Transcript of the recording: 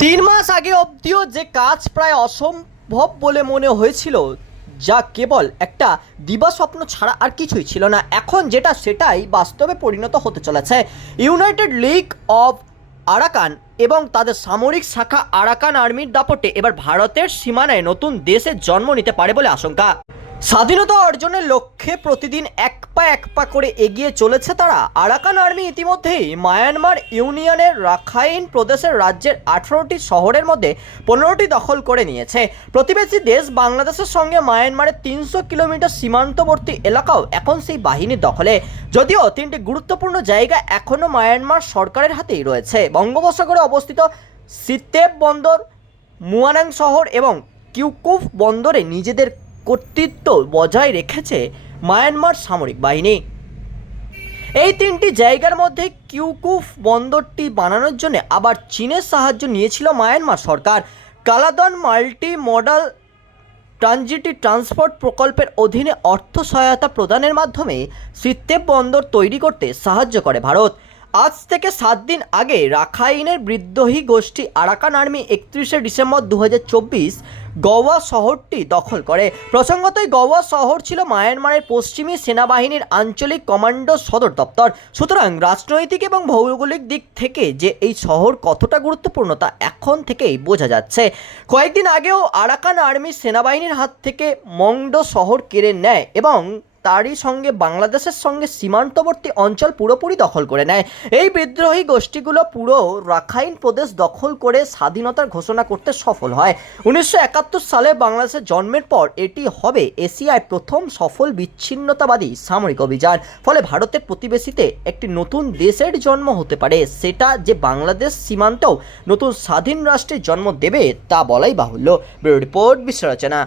তিন মাস আগে অবধিও যে কাজ প্রায় অসম্ভব বলে মনে হয়েছিল, যা কেবল একটা দিবাস্বপ্ন ছাড়া আর কিছুই ছিল না। এখন যেটা, সেটাই বাস্তবে পরিণত হতে চলেছে। ইউনাইটেড লিগ অফ আরাকান এবং তাদের সামরিক শাখা আরাকান আর্মির দাপটে এবার ভারতের সীমানায় নতুন দেশের জন্ম নিতে পারে বলে আশঙ্কা। স্বাধীনতা অর্জনের লক্ষ্যে প্রতিদিন এক পা এক পা করে এগিয়ে চলেছে তারা। আরাকান আর্মি ইতিমধ্যেই মায়ানমার ইউনিয়নের রাখাইন প্রদেশের রাজ্যের আঠারোটি শহরের মধ্যে পনেরোটি দখল করে নিয়েছে। প্রতিবেশী দেশ বাংলাদেশের সঙ্গে মায়ানমারের তিনশো কিলোমিটার সীমান্তবর্তী এলাকাও এখন সেই বাহিনীর দখলে। যদিও তিনটি গুরুত্বপূর্ণ জায়গা এখনও মায়ানমার সরকারের হাতেই রয়েছে। বঙ্গোপসাগরে অবস্থিত সিতেব বন্দর, মুয়ানাং শহর এবং কিউকুফ বন্দরে নিজেদের কর্তৃত্ব বজায় রেখেছে মায়ানমার সামরিক বাহিনী। এই তিনটি জায়গার মধ্যে কিউকুফ বন্দরটি বানানোর জন্য আবার চীনের সাহায্য নিয়েছিল মায়ানমার সরকার। Kaladan multi modal transit transport প্রকল্পের অধীনে অর্থ সহায়তা প্রদানের মাধ্যমে সিত্তেব বন্দর তৈরি করতে সাহায্য করে ভারত। আজ থেকে সাত দিন আগে রাখাইনের বিদ্রোহী গোষ্ঠী আরাকান আর্মি একত্রিশে ডিসেম্বর দু গোয়া শহরটি দখল করে। প্রসঙ্গত গোয়া শহর ছিল মায়ানমারের পশ্চিমী সেনাবাহিনীর আঞ্চলিক কমান্ডো সদর দপ্তর। সুতরাং রাজনৈতিক এবং ভৌগোলিক দিক থেকে যে এই শহর কতটা গুরুত্বপূর্ণ তা এখন থেকেই বোঝা যাচ্ছে। কয়েকদিন আগেও আরাকান আর্মি সেনাবাহিনীর হাত থেকে মংডো শহর কেড়ে নেয় এবং তারই সঙ্গে বাংলাদেশের সঙ্গে সীমান্তবর্তী অঞ্চল পুরোপুরি দখল করে নেয়। এই বিদ্রোহী গোষ্ঠীগুলো পুরো রাখাইন প্রদেশ দখল করে স্বাধীনতার ঘোষণা করতে সফল হয়। উনিশশো একাত্তর সালে বাংলাদেশের জন্মের পর এটি হবে এশিয়ায় প্রথম সফল বিচ্ছিন্নতাবাদী সামরিক অভিযান। ফলে ভারতের প্রতিবেশীতে একটি নতুন দেশের জন্ম হতে পারে। সেটা যে বাংলাদেশ সীমান্তেও নতুন স্বাধীন রাষ্ট্রের জন্ম দেবে তা বলাই বাহুল্য। রিপোর্ট রচনা।